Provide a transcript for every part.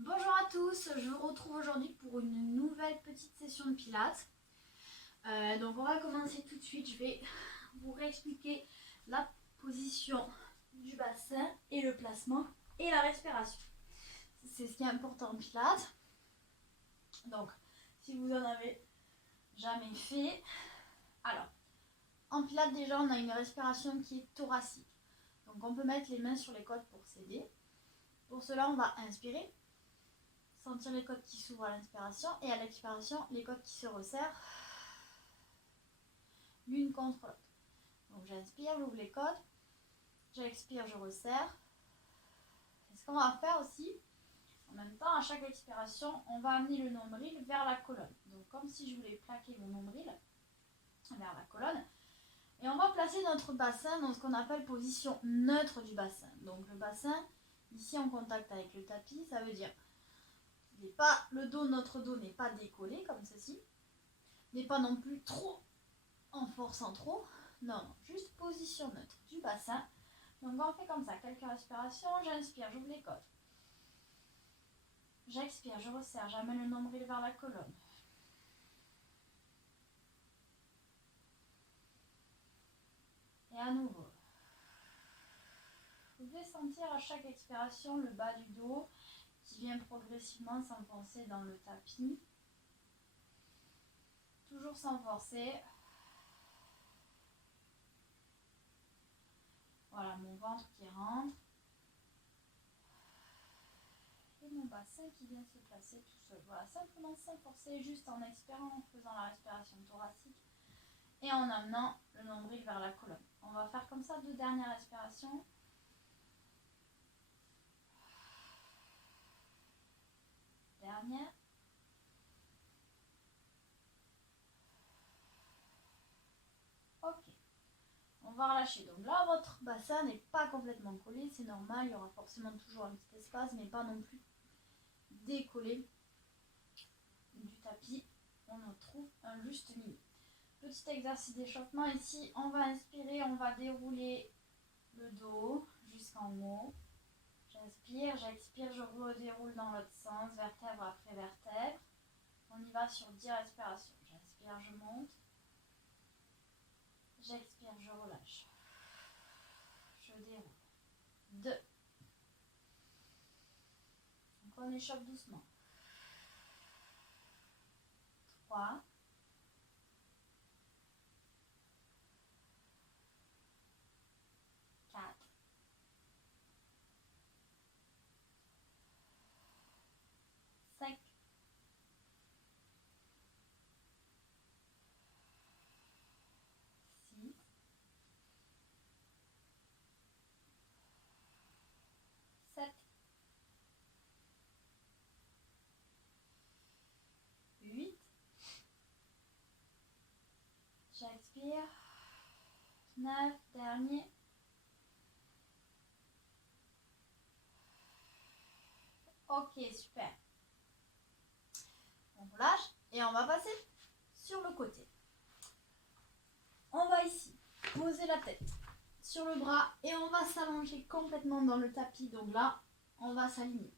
Bonjour à tous, je vous retrouve aujourd'hui pour une nouvelle petite session de pilates. Donc on va commencer tout de suite, je vais vous réexpliquer la position du bassin et le placement et la respiration. C'est ce qui est important en pilates. Donc si vous en avez jamais fait, alors en pilates déjà on a une respiration qui est thoracique. Donc on peut mettre les mains sur les côtes pour s'aider. Pour cela on va inspirer. Sentir les côtes qui s'ouvrent à l'inspiration et à l'expiration, les côtes qui se resserrent l'une contre l'autre. Donc j'inspire, j'ouvre les côtes, j'expire, je resserre. Et ce qu'on va faire aussi, en même temps, à chaque expiration, on va amener le nombril vers la colonne. Donc comme si je voulais plaquer mon nombril vers la colonne. Et on va placer notre bassin dans ce qu'on appelle position neutre du bassin. Donc le bassin, ici en contact avec le tapis, ça veut dire notre dos n'est pas décollé comme ceci, n'est pas non plus trop en forçant trop, non, juste position neutre du bassin. Donc on fait comme ça, quelques respirations, j'inspire, j'ouvre les côtes, j'expire, je resserre, j'amène le nombril vers la colonne. Et à nouveau. Vous pouvez sentir à chaque expiration le bas du dos qui vient progressivement s'enfoncer dans le tapis. Toujours sans forcer. Voilà, mon ventre qui rentre. Et mon bassin qui vient se placer tout seul. Voilà, simplement sans forcer, juste en expirant, en faisant la respiration thoracique et en amenant le nombril vers la colonne. On va faire comme ça 2 dernières respirations. Dernière. Ok. On va relâcher. Donc là, votre bassin n'est pas complètement collé, c'est normal. Il y aura forcément toujours un petit espace, mais pas non plus décollé du tapis. On en trouve un juste milieu. Petit exercice d'échauffement ici. On va inspirer, on va dérouler le dos jusqu'en haut. J'inspire, j'expire, je redéroule dans l'autre sens, vertèbre après vertèbre. On y va sur 10 respirations. J'inspire, je monte. J'expire, je relâche. Je déroule. 2. Donc on échauffe doucement. 3. 4. 5. 6. 7. 8. J'expire. 9. Dernier. Ok, super. On relâche et on va passer sur le côté. On va ici poser la tête sur le bras et on va s'allonger complètement dans le tapis. Donc là, on va s'aligner.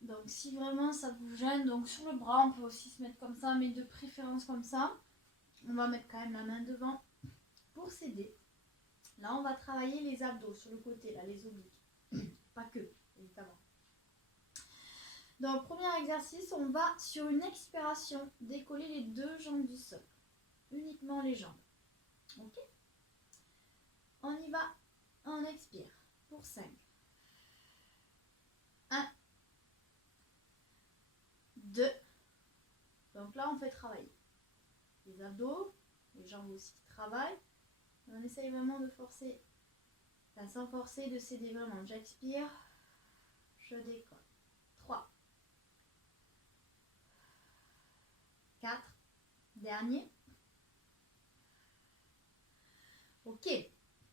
Donc si vraiment ça vous gêne, donc sur le bras, on peut aussi se mettre comme ça, mais de préférence comme ça. On va mettre quand même la main devant pour s'aider. Là, on va travailler les abdos sur le côté, là, les obliques. Pas que, évidemment. Dans le premier exercice, on va sur une expiration décoller les 2 jambes du sol. Uniquement les jambes. Ok? On y va, on expire pour 5. 1, 2. Donc là, on fait travailler les abdos, les jambes aussi qui travaillent. On essaye vraiment de forcer, enfin, sans forcer, de s'aider vraiment. J'expire, je décolle. 3, 4, dernier. Ok,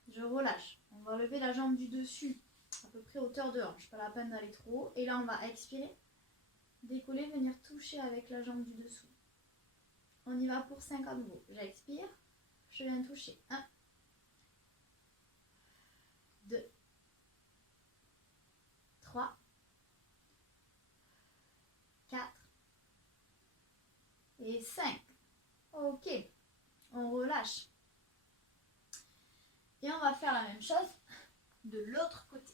je relâche. On va lever la jambe du dessus, à peu près hauteur de hanche, pas la peine d'aller trop haut. Et là, on va expirer, décoller, venir toucher avec la jambe du dessous. On y va pour 5 à nouveau. J'expire, je viens toucher. 1, 2, 3, et 5. Ok, on relâche. Et on va faire la même chose de l'autre côté.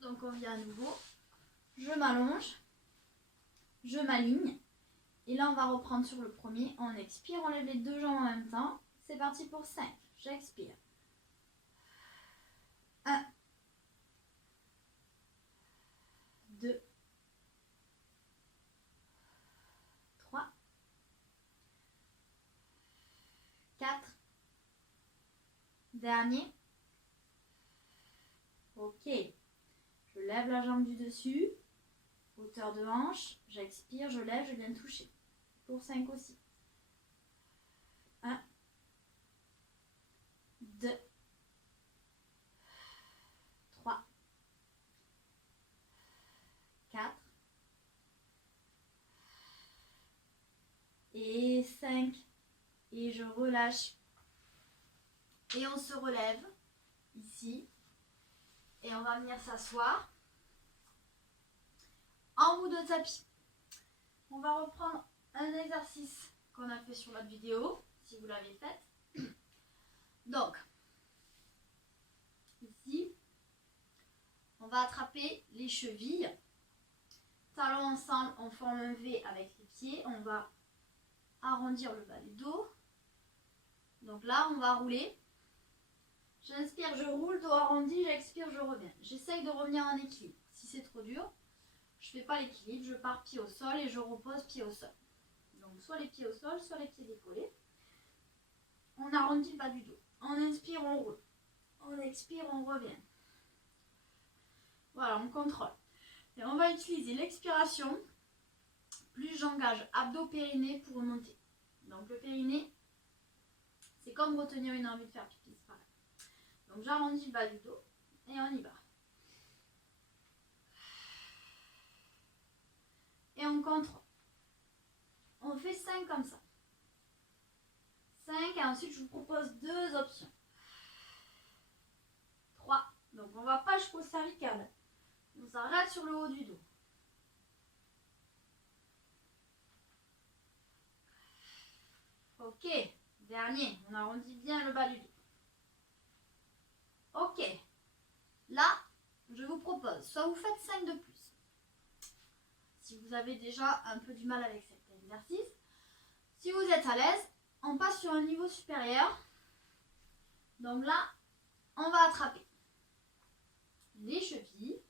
Donc on vient à nouveau, je m'allonge, je m'aligne. Et là on va reprendre sur le premier, on expire, on lève les deux jambes en même temps. C'est parti pour 5, j'expire. 1, 2, 3, 4, dernier. Ok, je lève la jambe du dessus, hauteur de hanche, j'expire, je lève, je viens de toucher. Pour 5 aussi. 1, 2, 3, 4 et 5. Et je relâche. Et on se relève ici. Et on va venir s'asseoir en bout de tapis. On va reprendre un exercice qu'on a fait sur l'autre vidéo, si vous l'avez fait. Donc, ici, on va attraper les chevilles. Talons ensemble, on forme un V avec les pieds. On va arrondir le bas du dos. Donc là, on va rouler. J'inspire, je roule, dos arrondi, j'expire, je reviens. J'essaye de revenir en équilibre. Si c'est trop dur, je ne fais pas l'équilibre, je pars pied au sol et je repose pied au sol. Donc soit les pieds au sol, soit les pieds décollés. On arrondit le bas du dos. On inspire, on roule. On expire, on revient. Voilà, on contrôle. Et on va utiliser l'expiration. Plus j'engage abdos périnée pour remonter. Donc le périnée, c'est comme retenir une envie de faire pipi, c'est pareil. Donc j'arrondis le bas du dos et on y va. Et on contrôle. On fait 5 comme ça. 5 et ensuite je vous propose 2 options. 3. Donc on ne va pas jusqu'au cervical. On s'arrête sur le haut du dos. Ok, dernier, on arrondit bien le bas du dos. Ok, là, je vous propose, soit vous faites 5 de plus, si vous avez déjà un peu du mal avec cet exercice. Si vous êtes à l'aise, on passe sur un niveau supérieur. Donc là, on va attraper les chevilles,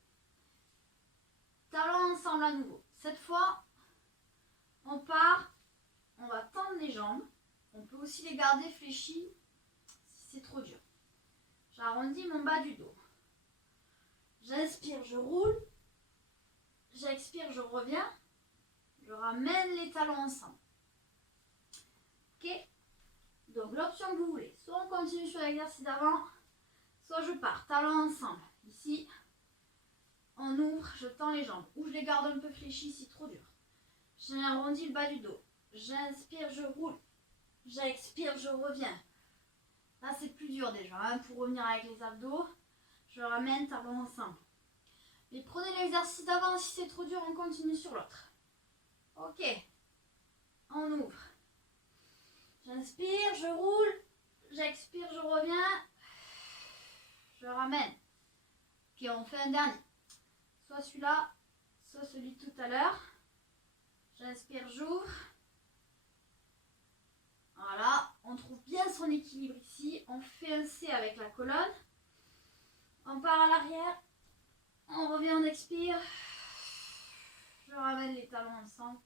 talons ensemble à nouveau. Cette fois, on part, on va tendre les jambes. On peut aussi les garder fléchies si c'est trop dur. J'arrondis mon bas du dos. J'inspire, je roule. J'expire, je reviens. Je ramène les talons ensemble. Ok? Donc l'option que vous voulez. Soit on continue sur l'exercice d'avant, soit je pars. Talons ensemble. Ici, on ouvre, je tends les jambes. Ou je les garde un peu fléchies si trop dur. J'arrondis le bas du dos. J'inspire, je roule. J'expire, je reviens. Là, c'est plus dur déjà. Hein, pour revenir avec les abdos, je ramène, talons ensemble. Mais prenez l'exercice d'avant. Si c'est trop dur, on continue sur l'autre. Ok. On ouvre. J'inspire, je roule. J'expire, je reviens. Je ramène. Ok, on fait un dernier. Soit celui-là, soit celui de tout à l'heure. J'inspire, j'ouvre. Voilà, on trouve bien son équilibre ici. On fait un C avec la colonne. On part à l'arrière. On revient, on expire. Je ramène les talons ensemble.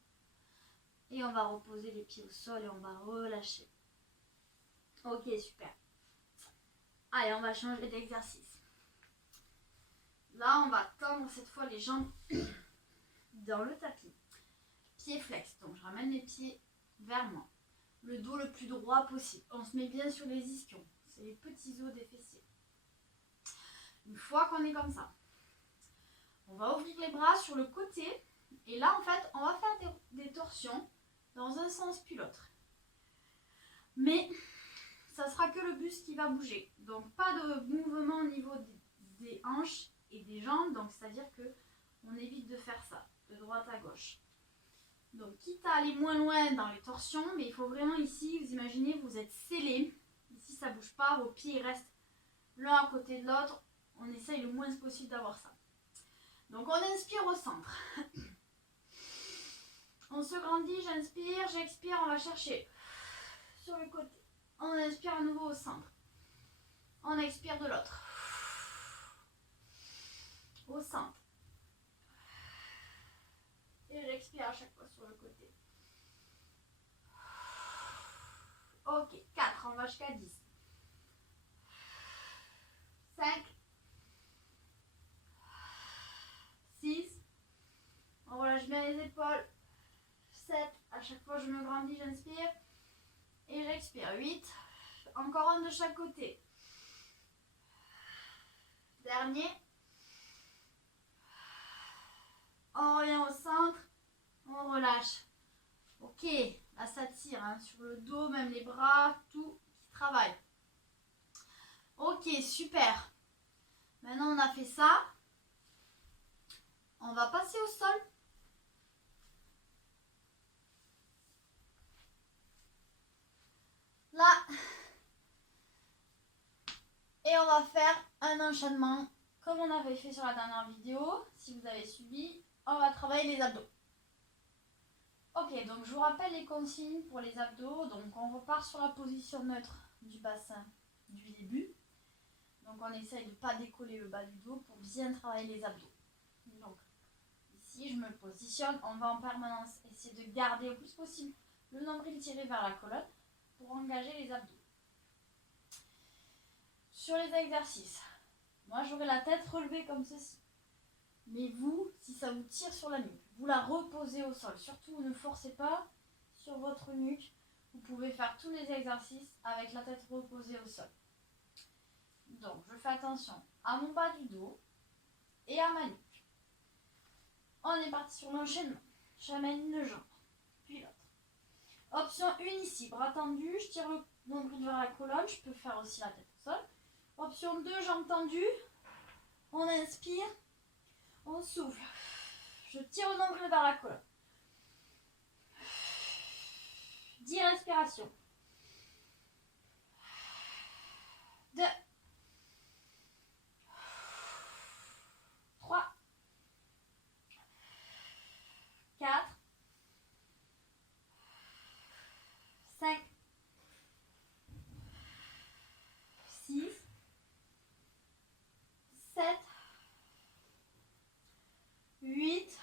Et on va reposer les pieds au sol et on va relâcher. Ok, super. Allez, on va changer d'exercice. Là, on va tendre cette fois les jambes dans le tapis. Pieds flex. Donc, je ramène les pieds vers moi. Le dos le plus droit possible. On se met bien sur les ischions. C'est les petits os des fessiers. Une fois qu'on est comme ça, on va ouvrir les bras sur le côté. Et là, en fait, on va faire des torsions dans un sens puis l'autre. Mais ça sera que le buste qui va bouger. Donc, pas de mouvement au niveau des hanches et des jambes. Donc, c'est-à-dire que on évite de faire ça, de droite à gauche. Donc quitte à aller moins loin dans les torsions, mais il faut vraiment ici, vous imaginez, vous êtes scellé. Ici ça bouge pas, vos pieds restent l'un à côté de l'autre. On essaye le moins possible d'avoir ça. Donc on inspire au centre. On se grandit, j'inspire, j'expire, on va chercher sur le côté. On inspire à nouveau au centre. On expire de l'autre. Au centre. Et j'expire à chaque fois sur le côté. Ok, 4, on va jusqu'à 10. 5. 6. On relâche bien les épaules. 7. À chaque fois je me grandis, j'inspire. Et j'expire. 8. Encore un de chaque côté. Dernier. On revient au centre. On relâche. Ok, là ça tire hein, sur le dos, même les bras, tout qui travaille. Ok, super. Maintenant on a fait ça. On va passer au sol. Là. Et on va faire un enchaînement comme on avait fait sur la dernière vidéo. Si vous avez suivi, on va travailler les abdos. Ok, donc je vous rappelle les consignes pour les abdos. Donc on repart sur la position neutre du bassin du début. Donc on essaye de ne pas décoller le bas du dos pour bien travailler les abdos. Donc ici je me positionne, on va en permanence essayer de garder au plus possible le nombril tiré vers la colonne pour engager les abdos. Sur les exercices, moi j'aurai la tête relevée comme ceci. Mais vous, si ça vous tire sur la nuque, vous la reposez au sol. Surtout, ne forcez pas sur votre nuque. Vous pouvez faire tous les exercices avec la tête reposée au sol. Donc, je fais attention à mon bas du dos et à ma nuque. On est parti sur l'enchaînement. J'amène une jambe, puis l'autre. Option 1 ici, bras tendus, je tire le nombril vers la colonne. Je peux faire aussi la tête au sol. Option 2, jambes tendues. On inspire. On souffle. Je tire le nombril vers la colonne. 10 respirations. 2. 3. 4. 5. 6. 7. 8.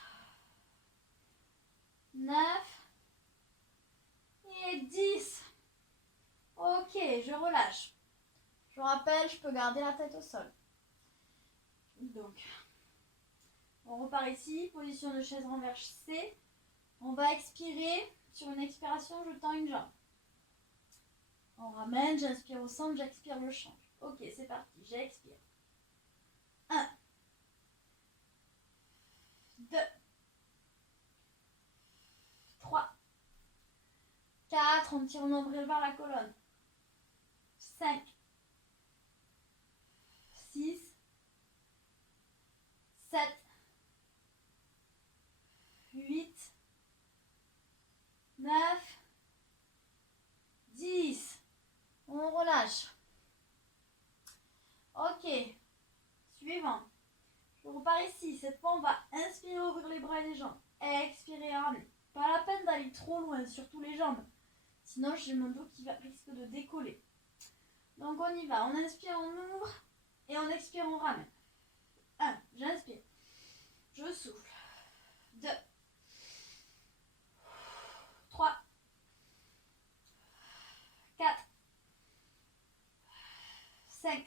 9. Et 10. Ok, je relâche. Je rappelle, je peux garder la tête au sol. Donc, on repart ici, position de chaise renversée. On va expirer. Sur une expiration, je tends une jambe. On ramène, j'inspire au centre, j'expire, je change. Ok, c'est parti, j'expire. 1. 2. 3. 4. On tire le nombril vers la colonne. 5. 6. 7. 8. 9. 10. On relâche. Ok. Suivant. Je repars ici. Cette fois, on va inspirer, ouvrir les bras et les jambes. Expirer, ramener. Pas la peine d'aller trop loin, surtout les jambes. Sinon, j'ai mon dos qui risque de décoller. Donc, on y va. On inspire, on ouvre. Et on expire, on ramène. 1. J'inspire. Je souffle. 2. 3. 4. 5.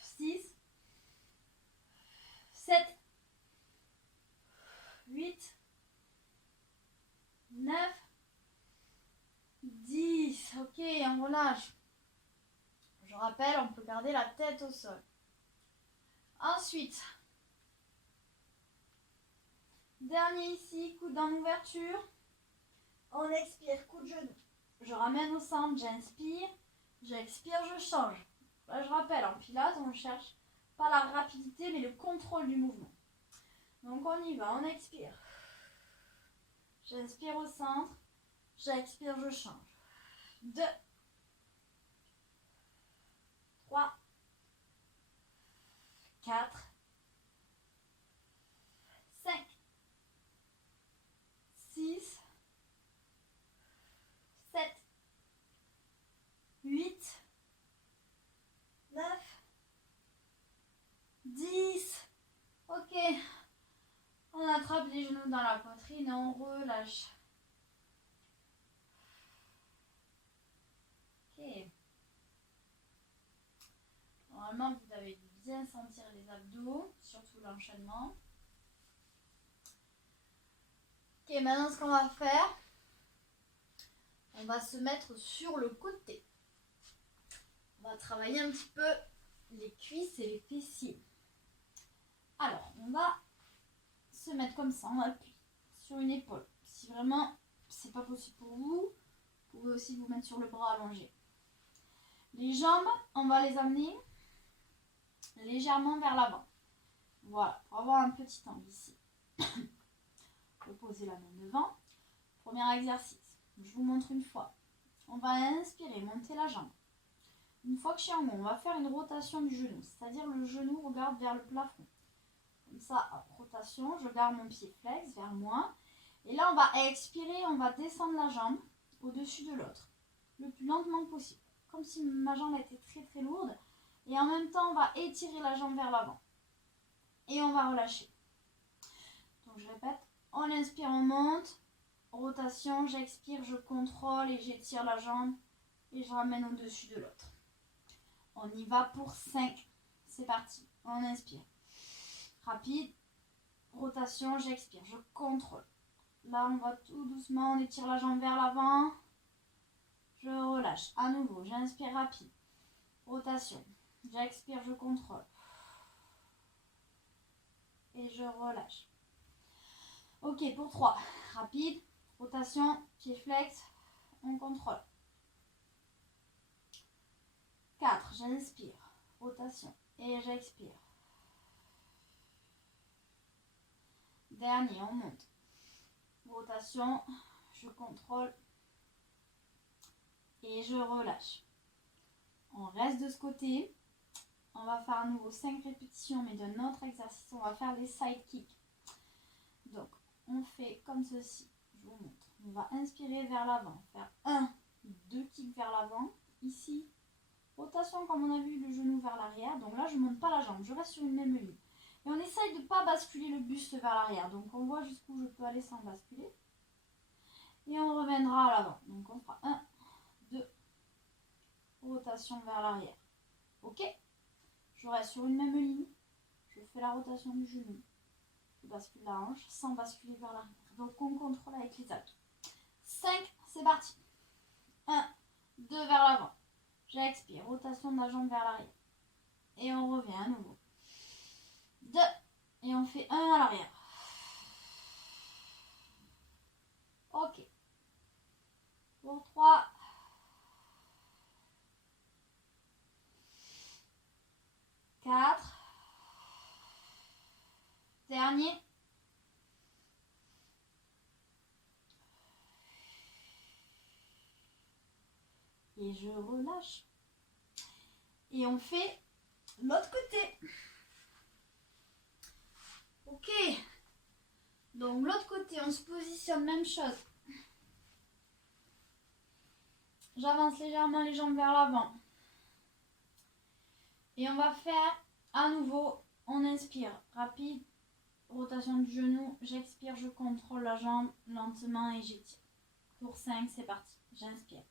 6. 7. 8. 9. 10. Ok, on relâche. Je rappelle, on peut garder la tête au sol. Ensuite, dernier ici, coude en ouverture. On expire, coup de genou. Je ramène au centre, j'inspire. J'expire, je change. Là, je rappelle, en pilates, on cherche pas la rapidité, mais le contrôle du mouvement. Donc, on y va, on expire. J'inspire au centre. J'expire, je change. 2, 3, 4, 5, 6, 7, 8, 9, 10. Ok. On attrape les genoux dans la poitrine et on relâche. Ok. Normalement, vous avez bien sentir les abdos, surtout l'enchaînement. Ok, maintenant ce qu'on va faire, on va se mettre sur le côté. On va travailler un petit peu les cuisses et les fessiers. Alors, on va se mettre comme ça, on appuie sur une épaule. Si vraiment c'est pas possible pour vous, vous pouvez aussi vous mettre sur le bras allongé. Les jambes, on va les amener légèrement vers l'avant. Voilà, pour avoir un petit angle ici. Vous posez la main devant. Premier exercice, je vous montre une fois. On va inspirer, monter la jambe. Une fois que je suis en haut, on va faire une rotation du genou, c'est-à-dire le genou regarde vers le plafond. Comme ça, hop, rotation, je garde mon pied flex vers moi. Et là, on va expirer, on va descendre la jambe au-dessus de l'autre, le plus lentement possible. Comme si ma jambe était très très lourde. Et en même temps, on va étirer la jambe vers l'avant. Et on va relâcher. Donc, je répète, on inspire, on monte. Rotation, j'expire, je contrôle et j'étire la jambe. Et je ramène au-dessus de l'autre. On y va pour 5. C'est parti. On inspire. Rapide. Rotation, j'expire, je contrôle. Là, on va tout doucement, on étire la jambe vers l'avant. Je relâche. À nouveau, j'inspire rapide. Rotation. J'expire, je contrôle. Et je relâche. Ok, pour 3. Rapide. Rotation, pied flex. On contrôle. 4. J'inspire. Rotation. Et j'expire. Dernier, on monte. Rotation. Je contrôle. Et je relâche. On reste de ce côté. On va faire à nouveau 5 répétitions, mais d'un autre exercice. On va faire les side kicks. Donc, on fait comme ceci. Je vous montre. On va inspirer vers l'avant. Faire 1, 2 kicks vers l'avant. Ici, rotation comme on a vu, le genou vers l'arrière. Donc là, je ne monte pas la jambe. Je reste sur une même ligne. Et on essaye de ne pas basculer le buste vers l'arrière. Donc, on voit jusqu'où je peux aller sans basculer. Et on reviendra à l'avant. Donc, on fera 1, 2, rotation vers l'arrière. Ok? Je reste sur une même ligne. Je fais la rotation du genou. Je bascule la hanche sans basculer vers l'arrière. Donc on contrôle avec les abdos. 5, c'est parti. 1, 2 vers l'avant. J'expire. Rotation de la jambe vers l'arrière. Et on revient à nouveau. 2. Et on fait 1 à l'arrière. Ok. Pour 3. 4. Dernier. Et je relâche. Et on fait l'autre côté. Ok. Donc l'autre côté, on se positionne, même chose. J'avance légèrement les jambes vers l'avant. Et on va faire à nouveau, on inspire, rapide, rotation du genou, j'expire, je contrôle la jambe lentement et j'étire. Pour 5, c'est parti. J'inspire.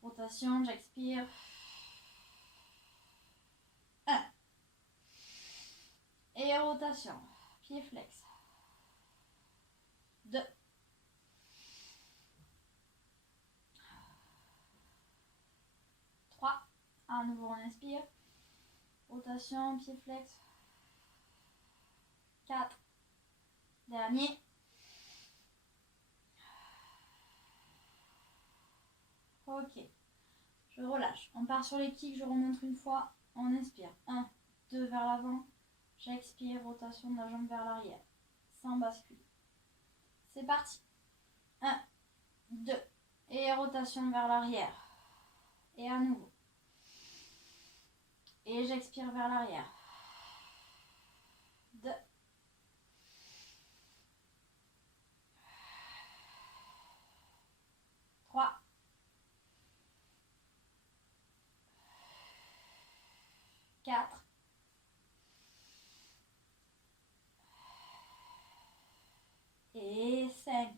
Rotation, j'expire. 1. Et rotation. Pied flex. 2. 3. À nouveau, on inspire. Rotation, pied flex. 4. Dernier. Ok. Je relâche. On part sur les kicks, je remonte une fois. On inspire. 1, 2 vers l'avant. J'expire, rotation de la jambe vers l'arrière. Sans basculer. C'est parti. 1, 2. Et rotation vers l'arrière. Et à nouveau. Et j'expire vers l'arrière. 2. 3. 4. Et 5.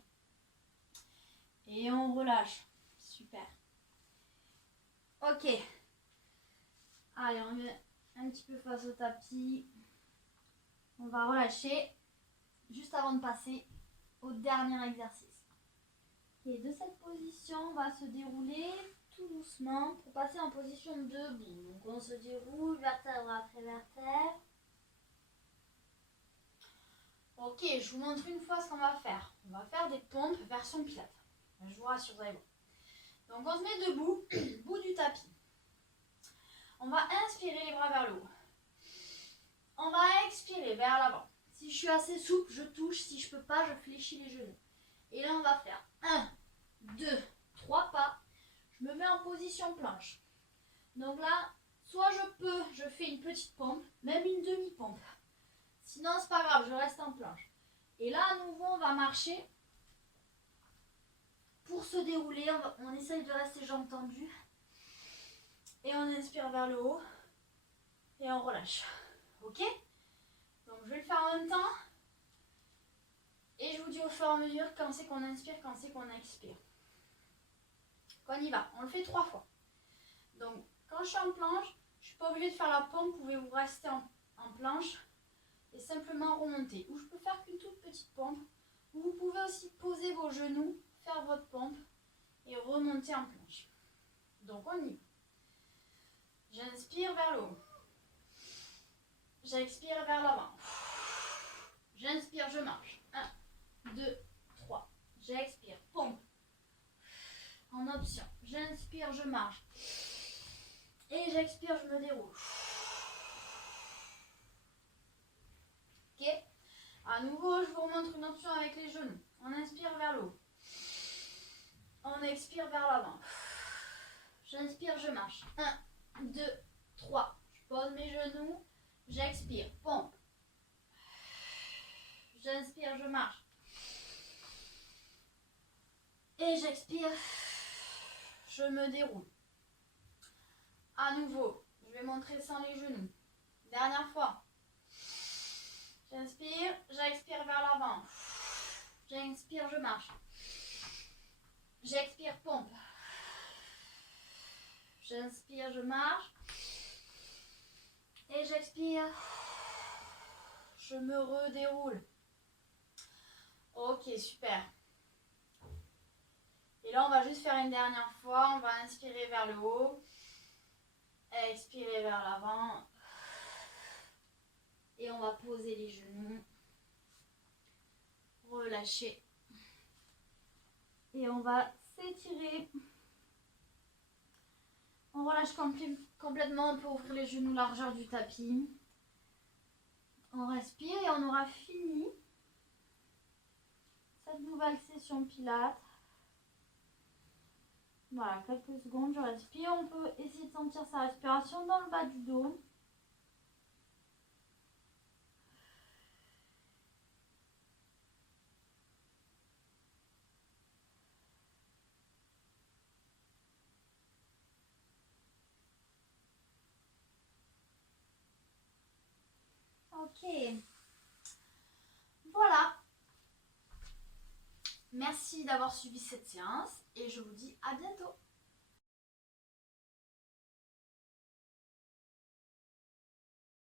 Et on relâche. Super. Ok. Allez, on met un petit peu face au tapis. On va relâcher juste avant de passer au dernier exercice. Et de cette position, on va se dérouler tout doucement pour passer en position debout. Donc on se déroule vertèbre après vertèbre. Ok, je vous montre une fois ce qu'on va faire. On va faire des pompes version pilates. Je vous rassure, vous allez voir. Donc on se met debout, bout du tapis. On va inspirer les bras vers le haut. On va expirer vers l'avant. Si je suis assez souple, je touche. Si je ne peux pas, je fléchis les genoux. Et là, on va faire 1, 2, 3 pas. Je me mets en position planche. Donc là, soit je fais une petite pompe, même une demi-pompe. Sinon, c'est pas grave, je reste en planche. Et là, à nouveau, on va marcher. Pour se dérouler, on essaye de rester jambes tendues. Et on inspire vers le haut. Et on relâche. Ok? Donc, je vais le faire en même temps. Et je vous dis au fur et à mesure quand c'est qu'on inspire, quand c'est qu'on expire. On y va. On le fait 3 fois. Donc, quand je suis en planche, je ne suis pas obligée de faire la pompe. Vous pouvez vous rester en planche et simplement remonter. Ou je peux faire qu'une toute petite pompe. Ou vous pouvez aussi poser vos genoux, faire votre pompe et remonter en planche. Donc, on y va. J'inspire vers le haut. J'expire vers l'avant. J'inspire, je marche. 1, 2, 3. J'expire, pompe. En option. J'inspire, je marche. Et j'expire, je me déroule. Ok. À nouveau, je vous remontre une option avec les genoux. On inspire vers le haut. On expire vers l'avant. J'inspire, je marche. 1, 2, 3. Je pose mes genoux. J'expire, pompe. J'inspire, je marche. Et j'expire, je me déroule. À nouveau, je vais montrer sans les genoux. Dernière fois. J'inspire, j'expire vers l'avant. J'inspire, je marche. J'expire, pompe. J'inspire, je marche. Et j'expire, je me redéroule. Ok, super. Et là, on va juste faire une dernière fois. On va inspirer vers le haut. Expirer vers l'avant. Et on va poser les genoux. Relâcher. Et on va s'étirer. On relâche complètement. On peut ouvrir les genoux largeur du tapis. On respire et on aura fini cette nouvelle session pilates. Voilà, quelques secondes, je respire. On peut essayer de sentir sa respiration dans le bas du dos. Ok. Voilà. Merci d'avoir suivi cette séance et je vous dis à bientôt.